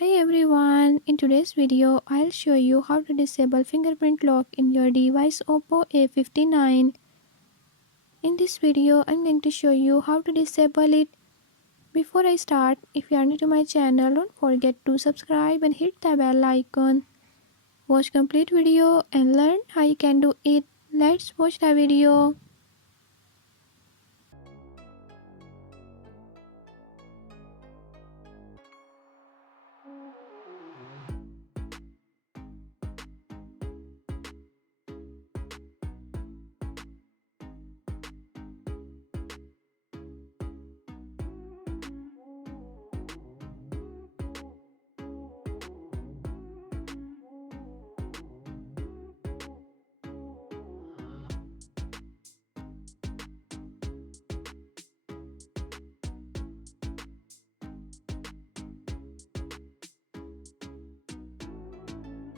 Hi everyone, in today's video I'll show you how to disable fingerprint lock in your device Oppo A59. In this video I'm going to show you how to disable it. Before I start, if you are new to my channel, don't forget to subscribe and hit the bell icon. Watch complete video and learn how you can do it. Let's watch the video.